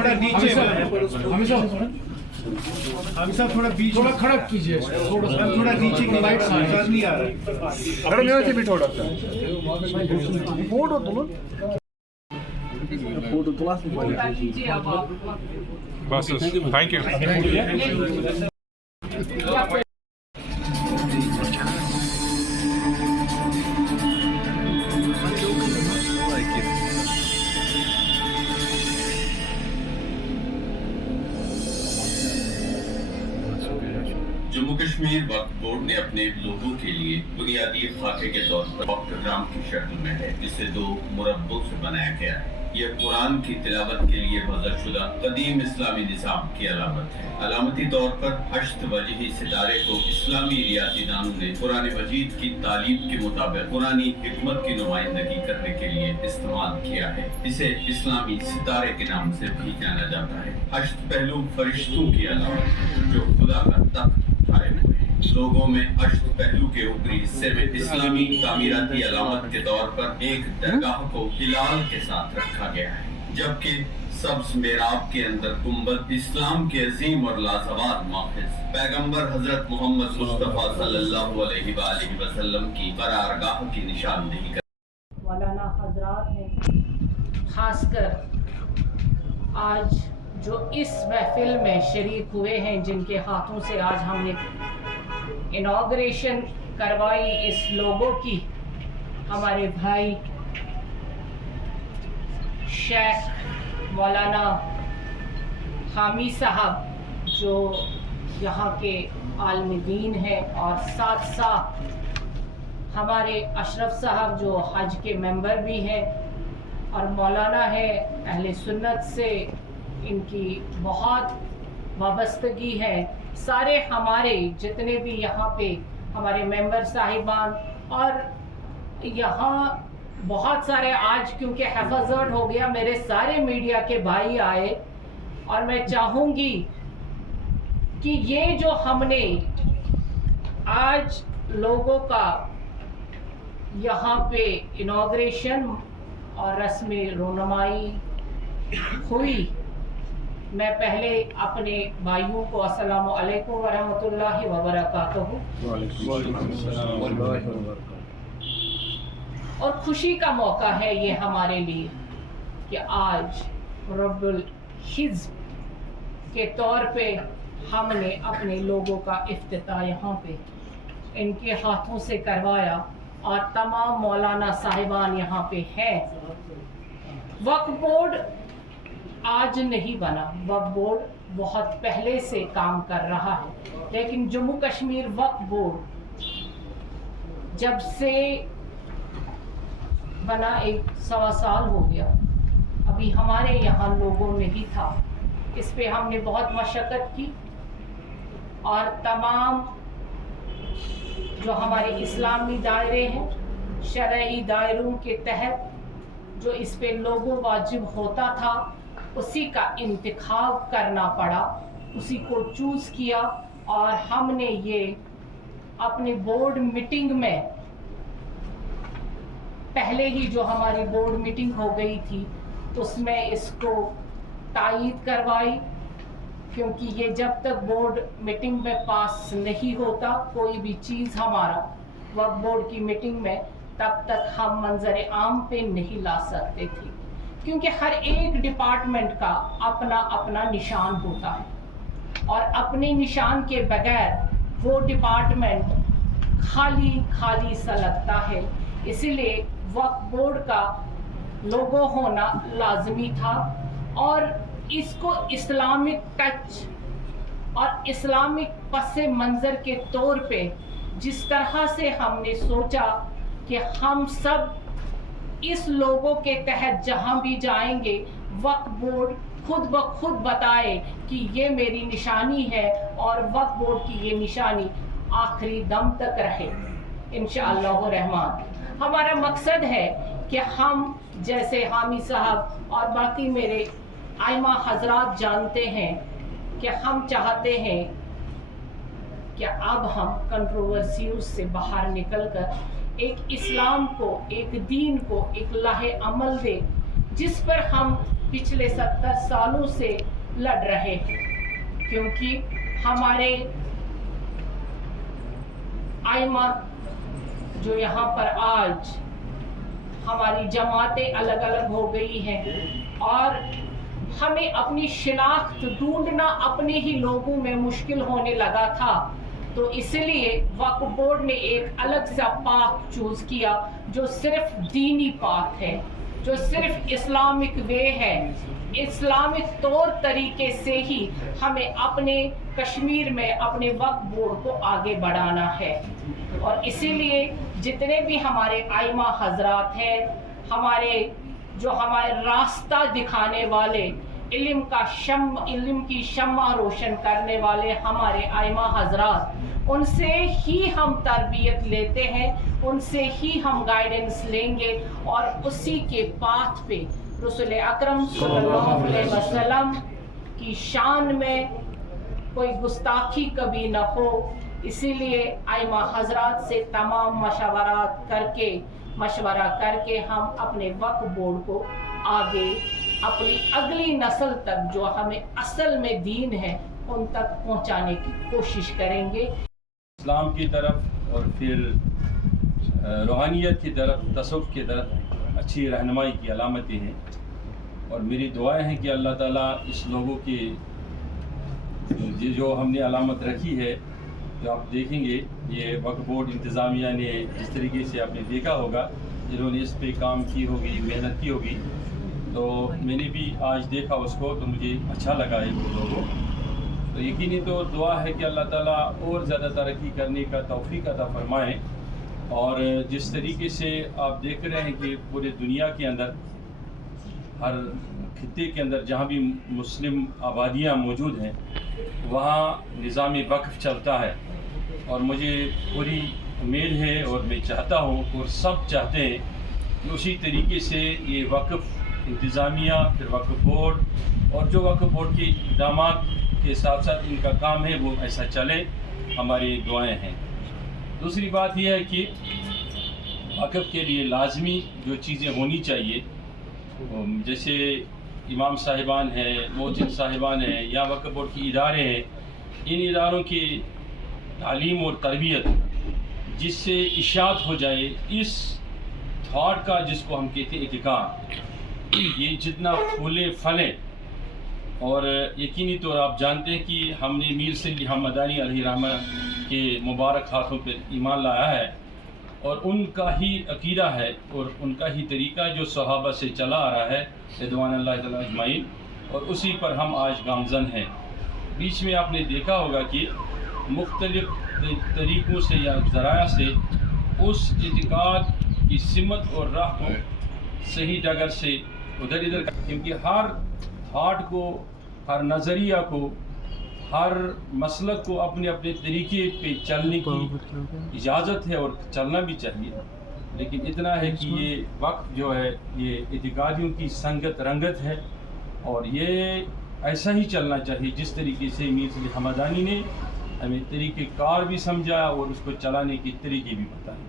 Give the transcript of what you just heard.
थोड़ा नीचे हम सब थोड़ा बीच थोड़ा खड़ा कीजिए थोड़ा थोड़ा नीचे की लाइट नजर नहीं आ रहा भी थोड़ा सा फोटो तुलो फोटो तुला बस thank you Jammu Kashmir Waqf board ने अपने लोगों के लिए बुनियादी खाके के तौर पर ऑक्टोग्राम की शक्ल में है, जिसे 2 मुरब्बों से बनाया गया है। यह कुरान की तिलावत के लिए वज़अशुदा कदीम इस्लामी निज़ाम की अलामत है। अलामती तौर पर अश्त वजही सितारे को इस्लामी रियासीदानों ने कुरान मजीद की तालीम के मुताबिक कुरानी हिकमत की नुमाइंदगी करने के लिए इस्तेमाल किया है। इसे इस्लामी सितारे के नाम से भी जाना जाता है। अश्त पहलू फरिश्तों की अलामत है जो खुदा का तख्त उठाए हुए हैं। लोगों में अश्त पहलू के ऊपरी हिस्से में इस्लामी तामीराती अलामत के तौर पर एक दरगाह को हिलाल के साथ रखा गया है, जबकि सब्ज मेराब के अंदर गुंबद इस्लाम के अजीम और लाजवाब माखिज पैगंबर हजरत मोहम्मद मुस्तफ़ा सल्लल्लाहु अलैहि वसल्लम की करारगाह की निशानदेही कर मौलाना हजरात ने खासकर आज जो इस महफिल में शरीक हुए हैं, जिनके हाथों से आज हमने इनॉग्रेशन करवाई इस लोगों की, हमारे भाई शेख मौलाना हामी साहब जो यहाँ के आलिम दीन हैं, और साथ साथ हमारे अशरफ साहब जो हज के मेंबर भी हैं और मौलाना है, अहले सुन्नत से इनकी बहुत वाबस्तगी है। सारे हमारे जितने भी यहाँ पे हमारे मेंबर साहिबान, और यहाँ बहुत सारे आज क्योंकि हिफाजत हो गया, मेरे सारे मीडिया के भाई आए, और मैं चाहूँगी कि ये जो हमने आज लोगों का यहाँ पे इनॉग्रेशन और रस्म रोनमाई हुई, मैं पहले अपने भाइयों को अस्सलामु अलैकुम वरहमतुल्लाहि वबरकातुहू और खुशी का मौका है ये हमारे लिए कि आज रब्बुल हिज़्ब के तौर पे हमने अपने लोगों का इफ्तिताह यहाँ पे इनके हाथों से करवाया, और तमाम मौलाना साहिबान यहाँ पे हैं। वक्फ बोर्ड आज नहीं बना, वक्फ बोर्ड बहुत पहले से काम कर रहा है, लेकिन जम्मू कश्मीर वक्फ बोर्ड जब से बना 1-1.25 साल हो गया, अभी हमारे यहाँ लोगों में ही था। इस पे हमने बहुत मशक्क़त की, और तमाम जो हमारे इस्लामी दायरे हैं, शरई दायरों के तहत जो इस पे लोगों वाजिब होता था, उसी का इंतखाब करना पड़ा, उसी को चूज़ किया, और हमने ये अपने बोर्ड मीटिंग में पहले ही जो हमारी बोर्ड मीटिंग हो गई थी उसमें इसको तायीद करवाई, क्योंकि ये जब तक बोर्ड मीटिंग में पास नहीं होता कोई भी चीज़ हमारा वक्फ बोर्ड की मीटिंग में, तब तक हम मंजर आम पे नहीं ला सकते थे, क्योंकि हर एक डिपार्टमेंट का अपना अपना निशान होता है, और अपने निशान के बगैर वो डिपार्टमेंट खाली खाली सा लगता है। इसीलिए वक्फ बोर्ड का लोगो होना लाजमी था, और इसको इस्लामिक टच और इस्लामिक पस मंज़र के तौर पे जिस तरह से हमने सोचा कि हम सब इस लोगों के तहत जहाँ भी जाएंगे, वक्फ बोर्ड खुद ब खुद बताए कि ये मेरी निशानी है, और वक्फ बोर्ड की ये निशानी आखिरी दम तक रहे इंशाअल्लाह रहमान। हमारा मकसद है कि हम जैसे हामी साहब और बाकी मेरे आइमा हजरात जानते हैं कि हम चाहते हैं कि अब हम कंट्रोवर्सीज से बाहर निकलकर एक इस्लाम को, एक दीन को एक लाहे अमल दे, जिस पर हम पिछले 70 सालों से लड़ रहे हैं, क्योंकि हमारे आइमा जो यहाँ पर आज हमारी जमातें अलग अलग हो गई हैं और हमें अपनी शिनाख्त ढूंढना अपने ही लोगों में मुश्किल होने लगा था, तो इसलिए वक्फ बोर्ड ने एक अलग सा पाथ चूज किया जो सिर्फ दीनी पाथ है, जो सिर्फ इस्लामिक वे है। इस्लामिक तौर तरीके से ही हमें अपने कश्मीर में अपने वक्फ बोर्ड को आगे बढ़ाना है। और इसीलिए जितने भी हमारे आइमा हजरात हैं, हमारे रास्ता दिखाने वाले, इल्म की शम्मा रोशन करने वाले हमारे आइमा हजरात, उनसे ही हम तरबियत लेते हैं, उनसे ही हम गाइडेंस लेंगे और उसी के पाथ पे रसूल अकरम सल्लल्लाहु अलैहि वसल्लम की शान में कोई गुस्ताखी कभी न हो। इसीलिए आइमा हजरात से तमाम मशवरा करके हम अपने वक्फ बोर्ड को आगे अपनी अगली नस्ल तक जो हमें असल में दीन है उन तक पहुंचाने की कोशिश करेंगे। इस्लाम की तरफ और फिर रूहानियत की तरफ, तसव्वुफ की तरफ अच्छी रहनुमाई की अलामतें हैं और मेरी दुआएं हैं कि अल्लाह ताला इस लोगों की ये जो हमने अलामत रखी है, जो आप देखेंगे ये वक्फ बोर्ड इंतज़ामिया ने जिस तरीके से आपने देखा होगा, जिन्होंने इस पे काम की होगी, मेहनत की होगी, तो मैंने भी आज देखा उसको तो मुझे अच्छा लगा है वो लोगों। तो यकीनी तो दुआ है कि अल्लाह ताला और ज़्यादा तरक्की करने का तौफीक अता फरमाए। और जिस तरीके से आप देख रहे हैं कि पूरे दुनिया के अंदर, हर खित्ते के अंदर जहाँ भी मुस्लिम आबादियाँ मौजूद हैं, वहाँ निज़ाम वक्फ चलता है और मुझे पूरी उम्मीद है और मैं चाहता हूँ और सब चाहते हैं कि उसी तरीके से ये वक्फ इंतज़ामिया, फिर वक्फ बोर्ड और जो वक्फ बोर्ड के इक़दाम के साथ साथ इनका काम है वो ऐसा चले, हमारी दुआएं हैं। दूसरी बात यह है कि वक्फ के लिए लाजमी जो चीज़ें होनी चाहिए, जैसे इमाम साहिबान हैं, मोहसिन साहिबान हैं या वक्फ बोर्ड के इदारे हैं, इन इदारों की तालीम और तरबियत जिससे इशात हो जाए इस थॉट का, जिसको हम कहते हैं इतिकाद, ये जितना फूले फले। और यकीनी तौर आप जानते हैं कि हमने मीर सैयद हमदानी अलैहिर्रहमा के मुबारक हाथों पर ईमान लाया है और उनका ही अकीदा है और उनका ही तरीका जो सहाबा से चला आ रहा है रिदवानुल्लाह तआला अजमाइन, और उसी पर हम आज गामज़न हैं। बीच में आपने देखा होगा कि मुख्तलिफ तरीक़ों से या ज़राया से उस इतिकाद की सिमत और राह को सही डगर से उधर इधर, क्योंकि हर थाट को, हर नज़रिया को, हर मसलक को अपने अपने तरीके पे चलने की इजाज़त है और चलना भी चाहिए। लेकिन इतना है कि ये वक्त जो है ये इतिकादियों की संगत रंगत है और ये ऐसा ही चलना चाहिए जिस तरीके से मीर सैयद हमदानी ने हमें तरीक़े कार भी समझाया और उसको चलाने के तरीके भी बताए।